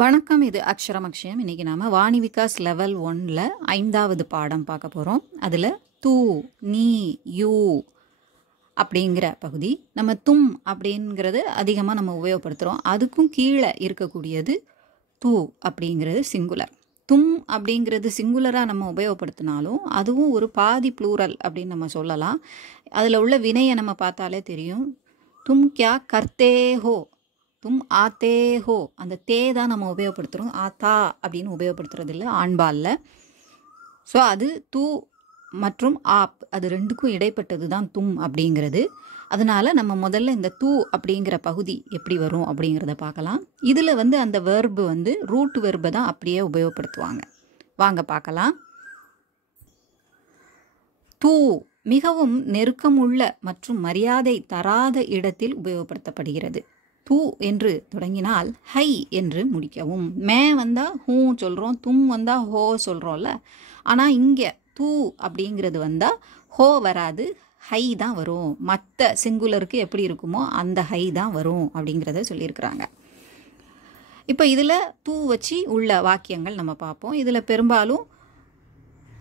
வணக்கம், இது அக்ஷரம் அக்ஷயம். இன்றைக்கி நாம் வாணி விகாஸ் லெவல் 1ல் 5வது பாடம் பார்க்க போகிறோம். அதில் தூ, நீ, யூ அப்படிங்கிற பகுதி. நம்ம தும் அப்படிங்கிறது அதிகமாக நம்ம உபயோகப்படுத்துகிறோம். அதுக்கும் கீழே இருக்கக்கூடியது தூ அப்படிங்கிறது சிங்குலர். தும் அப்படிங்கிறது சிங்குலராக நம்ம உபயோகப்படுத்தினாலும் அதுவும் ஒரு பாதி ப்ளூரல் அப்படின்னு நம்ம சொல்லலாம். அதில் உள்ள வினையை நம்ம பார்த்தாலே தெரியும். தும் கியா கர்த்தே ஹோ, தும் ஆத்தே ஹோ, அந்த தே தான் நம்ம உபயோகப்படுத்துகிறோம். ஆத்தா அப்படின்னு உபயோகப்படுத்துறது இல்லை ஆண்பாலில். ஸோ அது தூ மற்றும் ஆப், அது ரெண்டுக்கும் இடைப்பட்டது தான் தும் அப்படிங்கிறது. அதனால் நம்ம முதல்ல இந்த தூ அப்படிங்கிற பகுதி எப்படி வரும் அப்படிங்கிறத பார்க்கலாம். இதில் அந்த வெர்பு ரூட் வெர்பை தான் அப்படியே உபயோகப்படுத்துவாங்க. வாங்க பார்க்கலாம். தூ மிகவும் நெருக்கமுள்ள மற்றும் மரியாதை தராத இடத்தில் உபயோகப்படுத்தப்படுகிறது. தூ என்று தொடங்கினால் ஹை என்று முடிக்கவும். மே வந்தால் ஹூ சொல்கிறோம், தும் வந்தால் ஹோ சொல்கிறோம்ல. ஆனால் இங்கே தூ அப்படிங்கிறது வந்தால் ஹோ வராது, ஹை தான் வரும். மற்ற சிங்குலருக்கு எப்படி இருக்குமோ அந்த ஹை தான் வரும் அப்படிங்கிறத சொல்லியிருக்கிறாங்க. இப்போ இதில் தூ வச்சு உள்ள வாக்கியங்கள் நம்ம பார்ப்போம். இதில் பெரும்பாலும்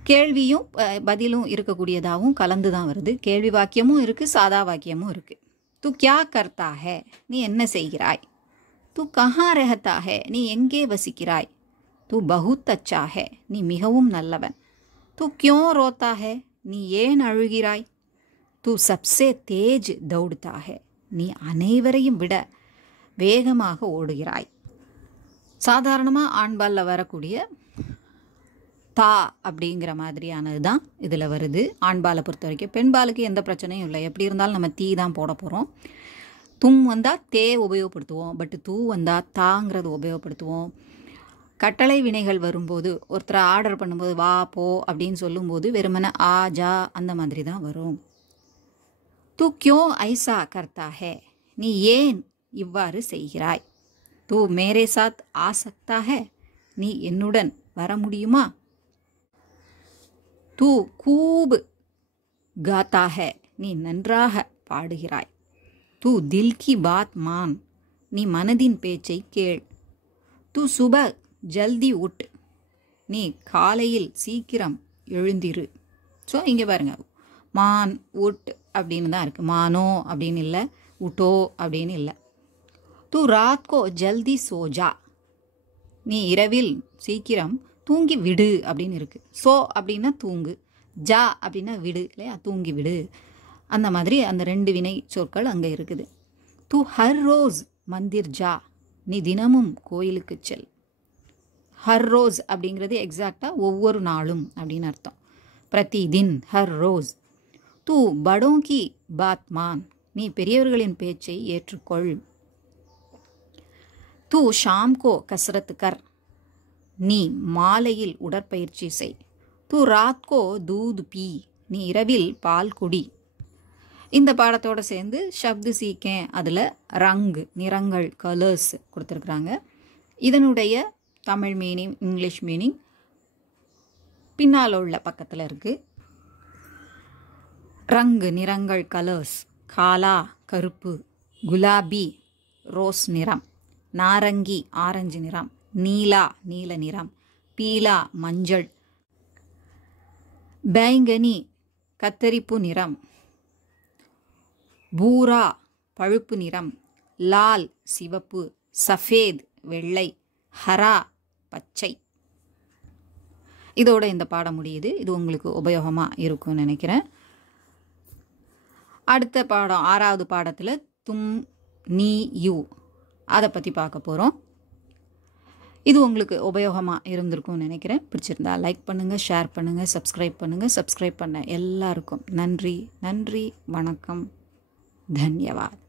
கேள்வியும் பதிலும் இருக்கக்கூடியதாகவும் கலந்து தான் வருது. கேள்வி வாக்கியமும் இருக்குது, சாதா வாக்கியமும் இருக்குது. தூ கியா கர்த்தா ஹே, நீ என்ன செய்கிறாய்? தூ கஹா ரஹத்தா ஹே, நீ எங்கே வசிக்கிறாய்? தூ பஹுத் அச்சா ஹே, நீ மிகவும் நல்லவன். தூ கியோ ரோத்தா ஹே, நீ ஏன் அழுகிறாய்? தூ சப்சே தேஜ் தௌடுதா ஹே, நீ அனைவரையும் விட வேகமாக ஓடுகிறாய். சாதாரணமாக ஆண்பாலில் வரக்கூடிய தா அப்படிங்கிற மாதிரியானது தான் இதில் வருது. ஆண்பாலை பொறுத்த வரைக்கும். பெண்பாலுக்கு எந்த பிரச்சனையும் இல்லை. எப்படி இருந்தாலும் நம்ம தீ தான் போட போகிறோம். தும் வந்தால் தே உபயோகப்படுத்துவோம், பட் தூ வந்தால் தாங்கிறது உபயோகப்படுத்துவோம். கட்டளை வினைகள் வரும்போது, ஒருத்தரை ஆர்டர் பண்ணும்போது வா போ அப்படின்னு சொல்லும்போது வெறுமனே ஆ ஜா அந்த மாதிரி தான் வரும். தூ கியோ ஐசா கர்த்தா ஹே, நீ ஏன் இவ்வாறு செய்கிறாய்? தூ மேரே சாத் ஆ சக்தா ஹே, நீ என்னுடன் வர முடியுமா? தூ கூப் காத்தா ஹே, நீ நன்றாக பாடுகிறாய். தூ தில் கி பாத் மான், நீ மனதின் பேச்சை கேள். தூ சுப ஜல்தி உட், நீ காலையில் சீக்கிரம் எழுந்திரு. ஸோ இங்கே பாருங்க, மான் உட் அப்படின்னு தான் இருக்குது. மானோ அப்படின்னு இல்லை, உட்டோ அப்படின்னு இல்லை. தூ ராத் கோ ஜல்தி சோஜா, நீ இரவில் சீக்கிரம் தூங்கி விடு அப்படின்னு இருக்குது. சோ அப்படின்னா தூங்கு, ஜா அப்படின்னா விடு இல்லையா, தூங்கி விடு. அந்த மாதிரி அந்த ரெண்டு வினை சொற்கள் அங்கே இருக்குது. தூ ஹர் ரோஸ் மந்திர் ஜா, நீ தினமும் கோயிலுக்கு செல். ஹர் ரோஸ் அப்படிங்கிறது எக்ஸாக்டாக ஒவ்வொரு நாளும் அப்படின்னு அர்த்தம். பிரதி தின், ஹர் ரோஸ். தூ படோங்கி பாத் மான், நீ பெரியவர்களின் பேச்சை ஏற்றுக்கொள். தூ ஷாம் கோ கசரத் கர், நீ மாலையில் உடற்பயிற்சி செய். தூ ராத் கோ தூத் பீ, நீ இரவில் பால் குடி. இந்த பாடத்தோடு சேர்ந்து ஷப்து சீக்கேன், அதில் ரங் நிறங்கள் கலர்ஸ் கொடுத்துருக்குறாங்க. இதனுடைய தமிழ் மீனிங், இங்கிலீஷ் மீனிங் பின்னால் உள்ள பக்கத்தில் இருக்குது. ரங் நிறங்கள் கலர்ஸ், காலா கருப்பு, குலாபி ரோஸ் நிறம், நாரங்கி ஆரஞ்சு நிறம், நீலா நீல நிறம், பீலா மஞ்சள், பேங்கனி கத்தரிப்பு நிறம், பூரா பழுப்பு நிறம், லால் சிவப்பு, சஃபேத் வெள்ளை, ஹரா பச்சை. இதோட இந்த பாடம் முடியுது. இது உங்களுக்கு உபயோகமாக இருக்கும்னு நினைக்கிறேன். அடுத்த பாடம் 6வது பாடத்தில் தும் நீ யூ அதை பற்றி பார்க்க போகிறோம். இது உங்களுக்கு உபயோகமாக இருந்திருக்கும்னு நினைக்கிறேன். பிடிச்சிருந்தா லைக் பண்ணுங்கள், ஷேர் பண்ணுங்கள், சப்ஸ்கிரைப் பண்ணுங்கள். சப்ஸ்கிரைப் பண்ண எல்லாருக்கும் நன்றி. நன்றி, வணக்கம், தன்யவாத்.